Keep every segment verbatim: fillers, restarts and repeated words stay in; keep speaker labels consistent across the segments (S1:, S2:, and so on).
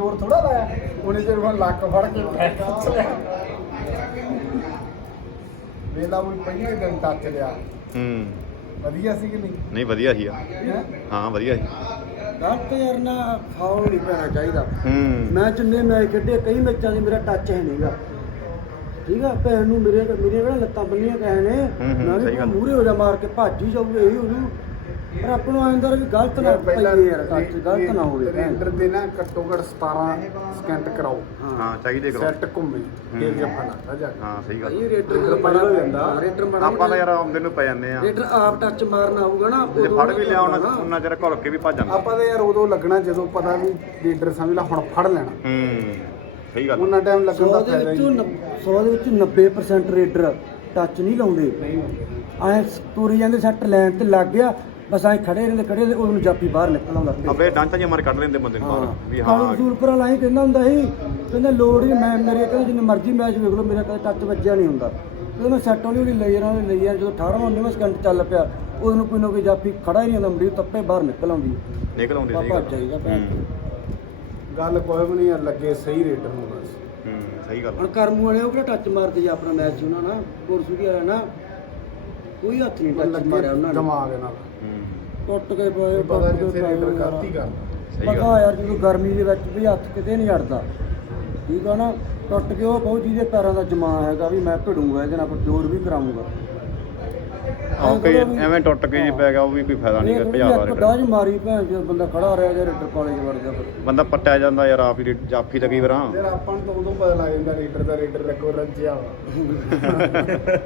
S1: ਜ਼ੋਰ ਥੋੜਾ ਲਾਇਆ ਉਹਨੇ ਚਿਰ ਹੁਣ ਲੱਕ ਫੜ ਕੇ ਖਿੱਚ ਲਿਆ ਵੇਲਾ ਵੀ ਪਹਿਲੇ ਦਿਨ ਟੱਚ ਲਿਆ
S2: ਹੂੰ
S1: ਵਧੀਆ ਸੀ ਕਿ ਨਹੀਂ
S2: ਨਹੀਂ ਵਧੀਆ ਸੀ ਆ
S1: ਹੈਂ?
S2: ਹਾਂ ਵਧੀਆ ਸੀ
S3: ਗਲਤ ਯਾਰ ਨਾ ਫਾਉਲ ਨਹੀਂ ਪੈਣਾ ਚਾਹੀਦਾ
S2: ਹੂੰ
S3: ਮੈਂ ਜਿੰਨੇ ਮੈਚ ਖੇਡੇ ਕਈ ਮੈਚਾਂ 'ਚ ਮੇਰਾ ਟੱਚ ਹੈ ਨਹੀਂਗਾ ਠੀਕ ਆ ਭੈਣ ਨੂੰ ਮੇਰੇ ਮੇਰੇ ਕਿਹੜਾ ਲੱਤਾਂ ਬੰਨੀਆਂ ਕਹੇ ਨੇ
S2: ਹੂੰ, ਹੂੰ,
S3: ਮੈਂ
S2: ਸਹੀ
S3: ਵੀ
S2: ਗੱਲ।
S3: ਮੂਹਰੇ ਹੋ ਜਾ ਮਾਰ ਕੇ ਭੱਜ ਹੀ ਜਾਊਗਾ ਇਹੀ ਉਹਨੂੰ ਪਰ ਆਪਾਂ ਨੂੰ ਆਇੰਦਾ ਵੀ ਗਲਤ ਨਾ ਪਈਏ ਯਾਰ ਟੱਚ ਗਲਤ ਨਾ ਹੋਵੇ ਭੈਣ।
S1: ਰੇਡਰ ਦੇ ਨਾ ਘੱਟੋ ਘੱਟ ਸਤਾਰਾਂ ਸਕਿੰਟ ਕਰਾਓ
S2: ਹਾਂ ਚਾਹੀਦੇ ਕਰੋ
S1: ਸੈੱਟ ਘੁੰਮੇ ਇਹ ਜੱਫਾ ਲੱਗਦਾ ਜਾ ਕੇ
S2: ਹਾਂ ਸਹੀ ਗੱਲ
S3: ਇਹ ਰੇਡਰ
S1: ਰੇਡਰ
S3: ਬੜਾ
S1: ਹੋ ਜਾਂਦਾ।
S3: ਰੇਡਰ ਬੜਾ
S2: ਆਪਾਂ ਤਾਂ ਯਾਰ ਆਉਂਦੇ ਨੂੰ ਪੈ ਜਾਂਦੇ ਆ
S3: ਰੇਡਰ ਆਪ ਟੱਚ ਮਾਰਨਾ ਆਊਗਾ ਨਾ
S2: ਜੇ ਫੜ ਵੀ ਲਿਆ ਉਹਨਾਂ ਉਹਨਾਂ ਚਿਰ ਘੁਲ ਕੇ ਵੀ ਭੱਜ ਜਾਂਦਾ
S1: ਆਪਾਂ ਤਾਂ ਯਾਰ ਉਦੋਂ ਲੱਗਣਾ ਜਦੋਂ ਪਤਾ ਵੀ ਰੇਡਰ ਸਮਝ ਲਾ ਹੁਣ ਫੜ ਲੈਣਾ
S2: ਹੂੰ ਸਹੀ ਗੱਲ
S1: ਉਹਨਾਂ ਟਾਈਮ ਲੱਗਣ
S3: ਸੌ
S1: ਦਾ
S3: ਦੇ
S1: ਫਾਇਦਾ ਹੀ
S3: ਵਿੱਚੋਂ
S1: ਨਹੀਂ।
S3: ਸੌ ਦੇ ਵਿੱਚ ਨੱਬੇ ਪਰਸੈਂਟ ਰੇਡਰ ਟੱਚ ਨਹੀਂ ਲਾਉਂਦੇ ਐ ਤੁਰੀ ਜਾਂਦੇ ਸੱਟ ਲੈਣ ਤੇ ਲੱਗ ਗਿਆ ਬਸ ਐ ਖੜੇ ਰਹਿੰਦੇ ਖੜੇ ਰਹਿੰਦੇ ਉਹਨੂੰ ਜਾਪੀ ਬਾਹਰ ਨਿਕਲ ਆਉਂਦਾ
S2: ਅਬੇ ਡਾਂਟਾ ਜਿਹਾ ਮਾਰ ਕੱਢ ਲੈਂਦੇ ਬੰਦੇ ਨੂੰ ਬਾਹਰ ਵੀ
S3: ਹਾਂ
S2: ਹਾਂ
S3: ਸੂਰਪੁਰ ਵਾਲਾ ਹੀ ਕਹਿੰਦਾ ਹੁੰਦਾ ਸੀ ਕਹਿੰਦਾ ਲੋੜ ਹੀ ਮੈਂ ਮੇਰੇ ਕਹਿੰਦਾ ਜਿੰਨੇ ਮਰਜ਼ੀ ਮੈਚ ਵੇਖ ਲਓ ਮੇਰਾ ਕਦੇ ਟੱਚ ਵੱਜਿਆ ਨਹੀਂ ਹੁੰਦਾ ਜਦੋਂ ਮੈਂ ਸੈੱਟ ਹੌਲੀ ਹੌਲੀ ਲਈ ਜਾਣਾ ਹੌਲੀ ਲਈ ਜਾਣਾ ਜਦੋਂ ਅਠਾਰਵਾਂ ਉੱਨੀਵਾਂ ਸਕਿੰਟ ਚੱਲ ਪਿਆ ਉਹਨੂੰ ਕੋਈ ਨਾ ਕੋਈ ਜਾਪੀ ਖੜਾ ਹੀ ਨਹੀਂ ਹੁੰਦਾ ਮਰੀਜ਼ ਤੱਪੇ ਬਾਹਰ ਨਿਕਲ ਆਉਂਦੀ
S2: ਨਿਕਲ ਆਉਂਦੇ ਸਹੀ
S3: ਪਾਪਾ
S2: ਗੱਲ
S3: ਚਾਹੀਦਾ ਭੈਣ
S2: ਹੂੰ
S1: ਗੱਲ ਕੋਈ ਵੀ ਨਹੀਂ ਆ, ਲੱਗੇ ਸਹੀ ਰੇਡਰ ਨੂੰ ਬਸ
S2: ਹੂੰ ਸਹੀ ਗੱਲ
S3: ਹੁਣ ਕਰਮੂ ਵਾਲੇ ਉਹ ਕਿਹੜਾ ਟੱਚ ਮਾਰਦੇ ਜੀ ਆਪਣਾ ਮੈਚ ਉਹਨਾਂ ਨਾਲ ਕੋਰਸੂ ਵੀ ਆਇਆ ਨਾ ਕੋਈ ਹੱਥ ਨਹੀਂ ਟੱਚ ਮਾਰਿਆ ਉਹਨਾਂ ਨੇ
S1: ਦਿਮਾਗ ਨਾਲ
S2: ਹੂੰ
S3: ਟੁੱਟ ਕੇ ਪਏ
S1: ਪਤਾ
S3: ਟੁੱਟ ਕੇ
S1: ਜਿੱਥੇ ਰੇਡਰ
S3: ਪਏ
S1: ਗਲਤੀ ਕਰਦਾ
S2: ਸਹੀ ਗੱਲ
S3: ਪਤਾ ਯਾਰ ਜਦੋਂ ਗਰਮੀ ਦੇ ਵਿੱਚ ਵੀ ਹੱਥ ਕਿਤੇ ਨਹੀਂ ਅੜਦਾ ਠੀਕ ਆ ਨਾ ਟੁੱਟ ਕੇ ਉਹ ਬਹੁਤ ਜਿਹਦੇ ਪੈਰਾਂ ਦਾ ਜਮਾ ਹੈਗਾ ਵੀ ਮੈਂ ਭਿੜੂੰਗਾ ਇਹਦੇ ਨਾਲ ਪਰ ਜ਼ੋਰ ਵੀ ਕਰਾਉਂਗਾ
S2: ਆਹ ਕਈ ਐਵੇਂ ਟੁੱਟ ਕੇ ਜੀ ਪੈ ਗਿਆ ਉਹ ਵੀ ਕੋਈ ਫਾਇਦਾ ਨਹੀਂ ਕਰ ਭਜਾ
S3: ਇੱਕ ਡਾਜ ਮਾਰੀ ਭੈਣ ਜੇ ਬੰਦਾ ਖੜਾ ਰਿਹਾ ਜਾਂ ਰੇਡਰ ਕਾਲਜ ਵੜ ਗਿਆ ਫਿਰ
S2: ਬੰਦਾ ਪੱਟਿਆ ਜਾਂਦਾ ਯਾਰ ਆਪ ਹੀ ਜਾਫੀ ਤਾਂ ਕਈ ਵਾਰਾਂ
S1: ਫਿਰ ਆਪਾਂ ਨੂੰ ਤਾਂ ਉਦੋਂ ਪਤਾ ਲੱਗ ਜਾਂਦਾ ਰੇਡਰ ਦਾ ਰੇਡਰ ਲੱਗੋ ਰੱਜਿਆ ਵਾ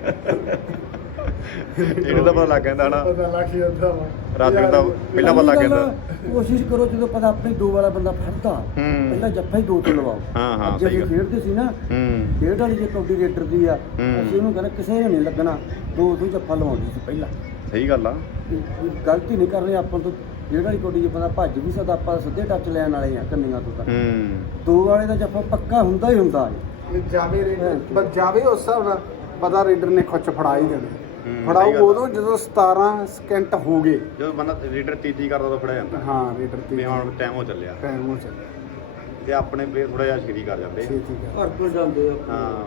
S2: ਇਹਨੂੰ ਤਾਂ ਪਤਾ ਲੱਗ ਜਾਂਦਾ ਹਨਾ
S1: ਪਤਾ ਲੱਗ ਜਾਂਦਾ ਵਾ
S2: ਰਾਤ ਨੂੰ ਤਾਂ ਪਹਿਲਾਂ ਪਤਾ ਲੱਗ ਜਾਂਦਾ
S3: ਕੋਸ਼ਿਸ਼ ਕਰੋ ਜਦੋਂ ਪਤਾ ਆਪਣੇ ਦੋ ਵਾਲਾ ਬੰਦਾ ਫੜਦਾ
S2: ਹੂੰ
S3: ਪਹਿਲਾਂ ਜੱਫਾ ਹੀ ਦੋ ਤੋਂ ਲਵਾਓ
S2: ਹਾਂ ਹਾਂ
S3: ਅੱਜ
S2: ਸਹੀ
S3: ਅਸੀਂ
S2: ਗੱਲ
S3: ਖੇਡਦੇ ਸੀ ਨਾ
S2: ਹੂੰ
S3: ਖੇਡ ਵਾਲੀ ਜੇ ਕਬੱਡੀ ਰੇਡਰ ਦੀ ਆ
S2: ਹੂੰ।
S3: ਅਸੀਂ ਉਹਨੂੰ ਕਹਿੰਦੇ ਕਿਸੇ ਨੂੰ ਨਹੀਂ ਲੱਗਣਾ ਦੋ ਤੋਂ ਹੀ ਜੱਫਾ ਲਵਾਉਂਦੇ ਸੀ ਪਹਿਲਾਂ
S2: ਸਹੀ ਗੱਲ ਆ
S3: ਵੀ ਕੋਈ ਗਲਤੀ ਨਹੀਂ ਕਰਨੀ ਆਪਾਂ ਤੋਂ ਖੇਡ ਵਾਲੀ ਕਬੱਡੀ ਜੇ ਬੰਦਾ ਭੱਜ ਵੀ ਸਕਦਾ ਆਪਾਂ ਸਿੱਧੇ ਟੱਚ ਲੈਣ ਵਾਲੇ ਆ ਕੰਨੀਆਂ ਤੋਂ ਤਾਂ
S2: ਹੂੰ
S3: ਦੋ ਵਾਲੇ ਦਾ ਜੱਫਾ ਪੱਕਾ ਹੁੰਦਾ ਹੀ ਹੁੰਦਾ ਹੈ
S1: ਇਹ ਜਾਵੇ ਰੇਡਰ ਬਸ ਜਾਵੇ ਉਸ ਹਿਸਾਬ ਨਾਲ ਪਤਾ ਰੇਡਰ ਨੇ ਖੁੱਚ ਫੜਾ ਹੀ ਦੇਣਾ
S2: ਹੂੰ,
S1: ਫੜਾਓ
S2: ਸਹੀ ਗੱਲ ਆ।
S1: ਉਦੋਂ ਜਦੋਂ ਸਤਾਰਾਂ ਸਕਿੰਟ ਹੋ ਗਏ
S2: ਜਦੋਂ ਬੰਦਾ ਰੀਡਰ ਤੀਜੀ ਕਰਦਾ ਤਾਂ ਫੜਿਆ ਜਾਂਦਾ
S1: ਹਾਂ ਰੇਡਰ ਤੇ
S2: ਵੀ ਹੁਣ ਟਾਈਮ ਹੋ ਚੱਲਿਆ
S1: ਟਾਈਮ ਹੋ ਚੱਲ
S2: ਤੇ ਆਪਣੇ ਪਲੇਅਰ ਥੋੜਾ ਜਿਹਾ ਸ਼ਰੀ ਕਰ ਜਾਂਦੇ
S1: ਛੇਤੀ ਕਰ
S3: ਘਰ ਕੋਲ ਜਾਂਦੇ ਆ
S2: ਹਾਂ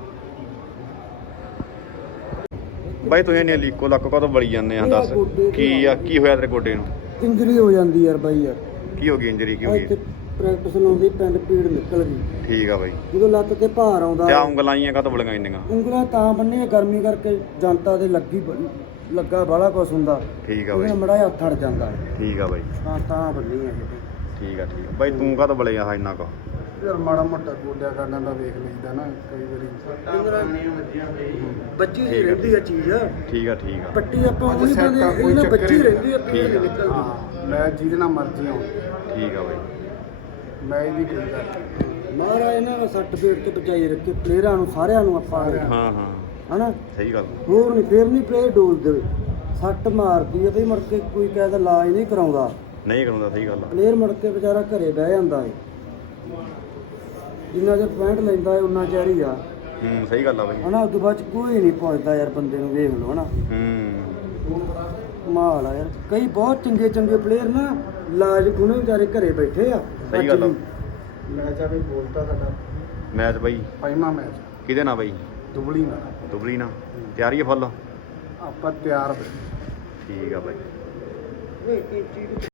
S2: ਬਾਈ ਤੁਸੀਂ ਨੇ ਲੀਕੋ ਲੱਕ ਕਦੋਂ ਬੜੀ ਜਾਂਦੇ ਆ ਦੱਸ ਕੀ ਆ ਕੀ ਹੋਇਆ ਤੇਰੇ ਗੋਡੇ ਨੂੰ
S3: ਇੰਜਰੀ ਹੋ ਜਾਂਦੀ ਯਾਰ ਬਾਈ ਯਾਰ
S2: ਕੀ ਹੋ ਗਈ ਇੰਜਰੀ ਕੀ ਹੋ
S3: ਇੱਥੇ
S2: ਗਈ
S3: ਪ੍ਰੈਕਟਿਸ ਲਾਉਂਦੀ ਪਿੰਡ ਪੀੜ ਨਿਕਲ ਗਈ
S2: ਠੀਕ ਆ ਬਾਈ
S3: ਜਦੋਂ ਲੱਤ ਤੇ ਭਾਰ ਆਉਂਦਾ
S2: ਤੇ ਆ ਉਂਗਲਾਂ ਆਈਆਂ ਕਦੋਂ ਬਲੀਆਂ ਇੰਨੀਆਂ
S3: ਉਂਗਲਾਂ ਤਾਂ ਬੰਨੀਆਂ ਗਰਮੀ ਕਰਕੇ ਜਨਤਾ ਦੇ ਲੱਗੀ ਬ- ਲੱਗਾ ਬਾਹਲਾ ਕੁਛ ਹੁੰਦਾ
S2: ਠੀਕ ਆ
S3: ਉਹਨੇ
S2: ਬਾਈ
S3: ਮੜਾ ਜਿਹਾ ਹੱਥ ਅੜ ਜਾਂਦਾ
S2: ਠੀਕ ਆ ਬਾਈ
S3: ਤਾਂ ਤਾਂ ਬੰਨੀਆਂ
S2: ਠੀਕ ਆ ਠੀਕ ਆ ਬਾਈ ਤੂੰ ਕਦੋਂ ਬਲੇ ਆ ਇੰਨਾ ਕੋ
S1: ਯਾਰ ਮਾੜਾ ਮੋਟਾ ਗੋਡਿਆ ਕਰਨਾ ਦਾ ਵੇਖ ਲਈਦਾ ਨਾ ਕਈ ਵਾਰੀ
S3: ਬੱਚੀ ਜੀ ਰਹਿੰਦੀ ਆ ਚੀਜ਼
S2: ਠੀਕ ਆ ਠੀਕ ਆ
S3: ਪੱਟੀ ਆਪਾਂ
S1: ਅੱਜ
S3: ਉਹੀ
S1: set
S3: ਬੰਦੇ
S1: ਆ, ਕੋਈ
S3: ਇਹ ਨਾ
S1: ਚੱਕਰ
S3: ਬੱਚੀ
S1: ਹੀ
S3: ਰਹਿੰਦੀ ਆ
S2: ਠੀਕ
S3: ਪੀੜ
S2: ਆ।
S3: ਨਿਕਲਦੀ
S1: ਹਾਂ ਮੈਂ ਜਿਹਦੇ ਨਾਲ ਮਰਜ਼ੀ ਆਉਂ
S2: ਠੀਕ ਆ ਬਾਈ
S1: ਮੈਂ ਇਹਦੀ ਕੋਈ ਗੱਲ ਨਹੀਂ।
S3: ਮਹਾਰਾਜ ਇਹਨਾਂ ਦਾ ਸੱਟ ਪੇਟ ਤੇ ਬਚਾਈ ਰੱਖੇ ਪਲੇਅਰਾਂ ਨੂੰ ਸਾਰਿਆਂ ਨੂੰ ਆਪਾਂ
S1: ਸਾਰਿਆਂ
S2: ਹਾਂ ਹਾਂ
S3: ਹਨਾ
S2: ਸਹੀ ਗੱਲ
S3: ਹੋਰ ਨਹੀਂ ਫੇਰ ਨਹੀਂ ਪਲੇਅਰ ਡੋਲ ਦੇਵੇ ਸੱਟ ਮਾਰਦੀ ਆ ਤੇ ਮੁੜ ਕੇ ਕੋਈ ਕਹਿੰਦਾ ਇਲਾਜ ਨਹੀਂ ਕਰਾਉਂਦਾ
S2: ਨਹੀਂ ਕਰਾਉਂਦਾ ਸਹੀ ਗੱਲ ਆ
S3: ਪਲੇਅਰ ਮੁੜ ਕੇ ਵਿਚਾਰਾ ਘਰੇ ਬਹਿ ਜਾਂਦਾ ਏ ਜਿੰਨਾ ਚਿਰ ਪੁਆਇੰਟ ਲੈਂਦਾ ਏ ਉਨਾ ਚਿਰ ਹੀ ਆ
S2: ਹੂੰ ਸਹੀ ਗੱਲ ਆ ਬਾਈ
S3: ਹਨਾ ਉਸ ਤੋਂ ਬਾਅਦ 'ਚ ਕੋਈ ਨਹੀਂ ਪਹੁੰਚਦਾ ਯਾਰ ਬੰਦੇ ਨੂੰ ਵੇਖ ਲਓ ਹਨਾ
S2: ਹੂੰ
S3: ਕਮਾਲ ਆ ਯਾਰ ਕਈ ਬਹੁਤ ਚੰਗੇ ਚੰਗੇ ਪਲੇਅਰ ਨਾ ਇਲਾਜ ਕੋਨੇ ਵਿਚਾਰੇ ਘਰੇ ਬੈਠੇ ਆ
S2: ਸਹੀ ਗੱਲ ਆ।
S1: ਮੈਚ ਆ ਵੀ ਬੋਲਤਾ ਸਾਡਾ
S2: ਮੈਚ ਬਾਈ
S1: ਪੰਜਵਾਂ ਮੈਚ
S2: ਕਿਹਦੇ ਨਾਲ ਬਾਈ
S1: ਦੁਬਲੀ ਨਾਲ
S2: ਦੁਬਲੀ ਨਾਲ ਤਿਆਰੀ ਆ ਫੁੱਲ
S1: ਆਪਾਂ ਤਿਆਰ ਬਈ
S2: ਠੀਕ ਆ ਬਾਈ